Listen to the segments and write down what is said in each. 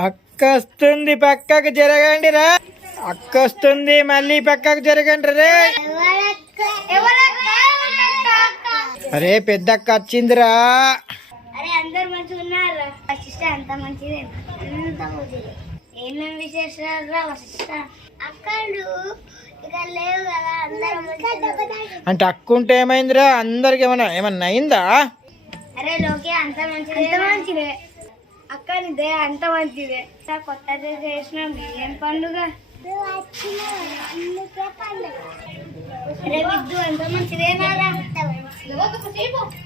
అక్క వస్తుంది పక్కకు జరగండి రా. అక్క వస్తుంది మళ్ళీ పక్కకు జరగండి రే. అరే పెద్దక్క వచ్చిందిరా. అరే అందరు మంచిగా ఉన్నారు? వశిష్ట అంత మంచిదే. అంత మంచిదే. ఏమేమి విశేషాలు రా వశిష్ట అక్కడు ఇక లేవు కదా అందరూ అంటే అక్క ఉంటే ఏమైందిరా? అందరికి ఏమన్నా ఏమన్నా అయిందా? అరే లోకే అంత మంచిదే. అంత మంచిదే. అక్క నిదే అంత మంచిదే. సార్ కొత్త డ్రెస్ వేసినాం ఏం పండుగ?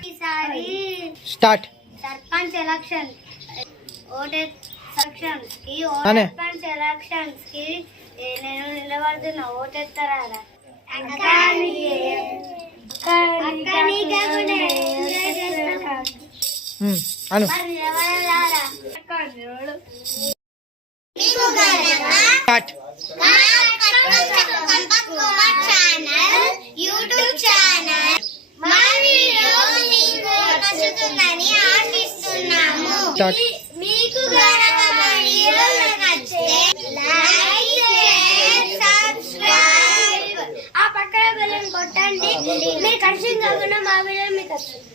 ఈసారి స్టార్ట్. సర్పంచ్ ఎలక్షన్ సెలక్షన్స్కి. సర్పంచ్ ఎలక్షన్స్కి నేను నిలబడుతున్నా ఓటేస్తారా అను. స్టార్ట్ యూట్యూబ్ ఛానల్ మా వీడియో మీకు నచ్చుతుందని ఆశిస్తున్నాము స్టార్ట్ మీకు గనక మా వీడియోలు నచ్చితే లైక్ షేర్ సబ్స్క్రైబ్ ఆ పక్కన బెల్ కొట్టండి మీరు కన్ఫ్యూజ్ కాకుండా మా వీడియో మీకు వస్తుంది